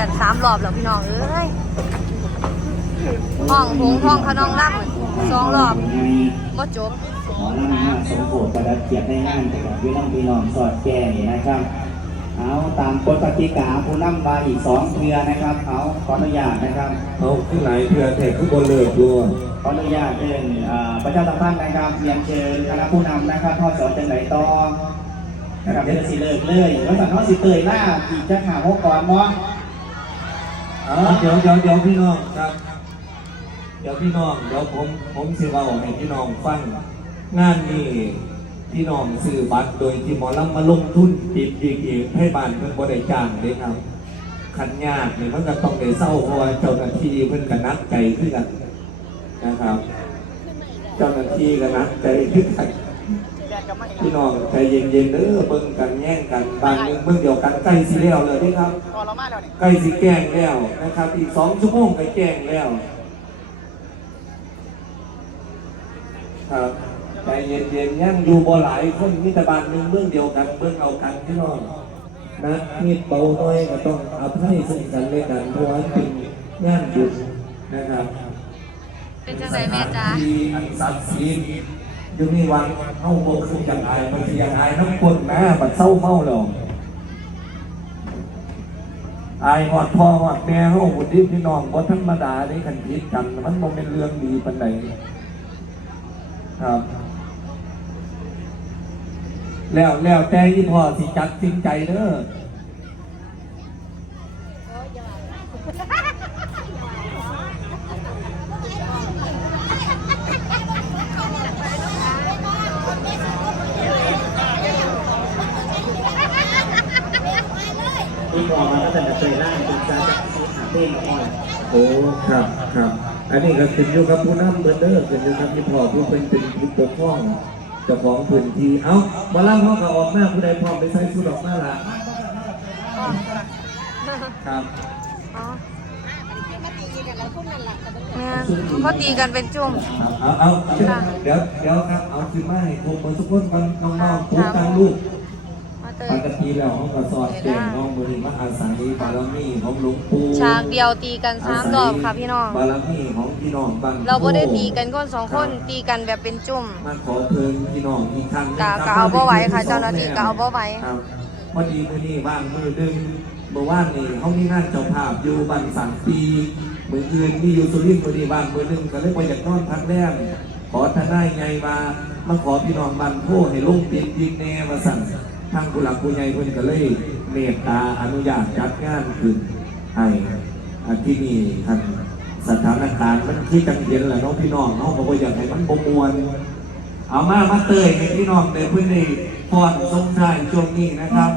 อบแล้วพี่น้องเอ้ยห้องหงห้องขนองล่ำสองรอบบ่จบขอน้ำมาสมโภชประดับเกียรติในงานแต่กับพี่น้องพี่น้องสอดแก่นี่นะครับ เอาตามกฎกติกาผู้นำมาอีกสองเทือนะครับเอาขออนุญาตนะครับเอาขึ้นไหนเพื่อแท็กขึ้นบนเลิกล้วนขออนุญาตเชิญเอ่อประชาสัมพันธ์นะครับเรียนเชิญคณะผู้นำนะครับทอดสอนจังไหนต่อนะครับเดี๋ยวสิเลิกเลยแล้วสั่งเขาสิเตยล่าอีกจะหาพวกก่อนเนาะ เดี๋ยวเดี๋ยวเดี๋ยวพี่น้องครับ เดี๋ยวพี่น้องเดี๋ยวผมผมสิเล่าให้พี่น้องฟังงานนี้พี่น้องซื้อบัตรโดยที่หมอลำมาลงทุนปิดอีกเองให้บ้านเพิ่อนบ่ได้จ้างเลยครับขันยากนี่มันก็ต้องได้เศร้าเพราะว่าเจ้าหน้าที่เพิ่อนก็นักใจขึ้นกันนะครับ เจ้าหน้าที่ก็นักใจขึ้นกัน พี่น้องใจเย็นๆเด้อเบิ่งกันแย่งกันบางเมืองเมืองเดียวกันใกล้สิแล้วเลยนี่ครับใกล้สิแกล้งแล้วนะครับ อีกสองชั่วโมงก็แกล้งแล้ว ครับใจเย็นๆยังอยู่บ่หลายคนมีแต่บ้านหนึงเมืองเดียวกันเบิ่งเอากันพี่น้องนะมีดเบาน้อยก็ต้องอภัยซึ่งกันและกันเพราะว่าเป็นงานบุญนะครับเป็นจังไดแม่จ๊ะที่อันศักดิ์สิทธิ์ อยู่ในวังเฮาบ่คือจังอายบางทียังอายน้ำคนนะบัดเศร้าเมาแล้วอายหอดพ่อหอดแม่เฮาบุญที่พี่น้องบ่ธรรมดาได้คันผิดกัน มันบ่เป็นเรื่องดีปานใดครับแล้วแล้วแต่ยี่พ่อสิจัดจริงใจเด้อ ที่บอกมาก็จะเตยล่าจนจะจะหาเพลงก่อนโอ้ครับครับอันนี้ก็ขึ้นอยู่กับผู้นำเบอร์เดอร์ขึ้นอยู่กับที่พ่อผู้เป็นเป็นผู้ปกครองเจ้าของพื้นที่เอ้ามาล่าพ่อก็ออกมาผู้ใดพร้อมไปใส่ชุดออกมาละครับอ๋อแม่เขาตีกันเป็นจุ่มเอาเอาเอาเดี๋ยวเดี๋ยวครับเอาขึ้นมาให้ผมเบอร์ทุกคนมันน้องๆปุ๊บตามลูกมา เตปยกติแล้วเขาก็สอนเก่งน้องบริมาอาศัยบารมีของหลวงปู่ฉากเดียวตีกันสามรอบค่ะพี่น้อง บารมีของพี่น้องบางเราบ่ได้ตีกันคนสองคนตีกันแบบเป็นจุ่มมาขอเพลินพี่น้องอีกครั้งหนึ่งกะครับกะเอาบ่ไหวค่ะ เจ้าหน้าที่กะเอาบ่ไหวครับพอดีมือนี้ว่างมือดึงเมื่อวานนี่เขามีงานเจ้าภาพอยู่บันสันปีมืออื่นมีอยู่สุรินทร์มือนี้ว่างมือหนึงก็เลยไปอยากนอนพักแรมขอทนายไงมามาขอพี่น้องบันโทษให้ลงติดยิงแน่มาสั่ง ทางผู้หลักผู้ใหญ่เพิ่นก็เลยเมตตาอนุญาตจัดงานขึ้นให้อันที่นี่ท่านสถานการณ์มันที่จังเย็นแหละน้องพี่น้องนาะเพราะว่าอยากให้มันบมวน เอามามาเตยให้พี่น้องในพื้นที่พอดสงท้ายช่วงนี้นะครับ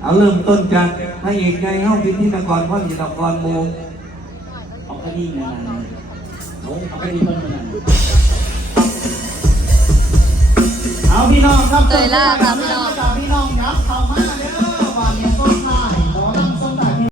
เอาเริ่มต้นจากพระเอกไงเฮ้าพิธีนกรพ่อหินกรโมงเอาคดีมา เอาเอาคดีมาเอาพี่น้องครับเตยล่าครับพี่น้อง พี่น้องครับเข้ามาเด้อ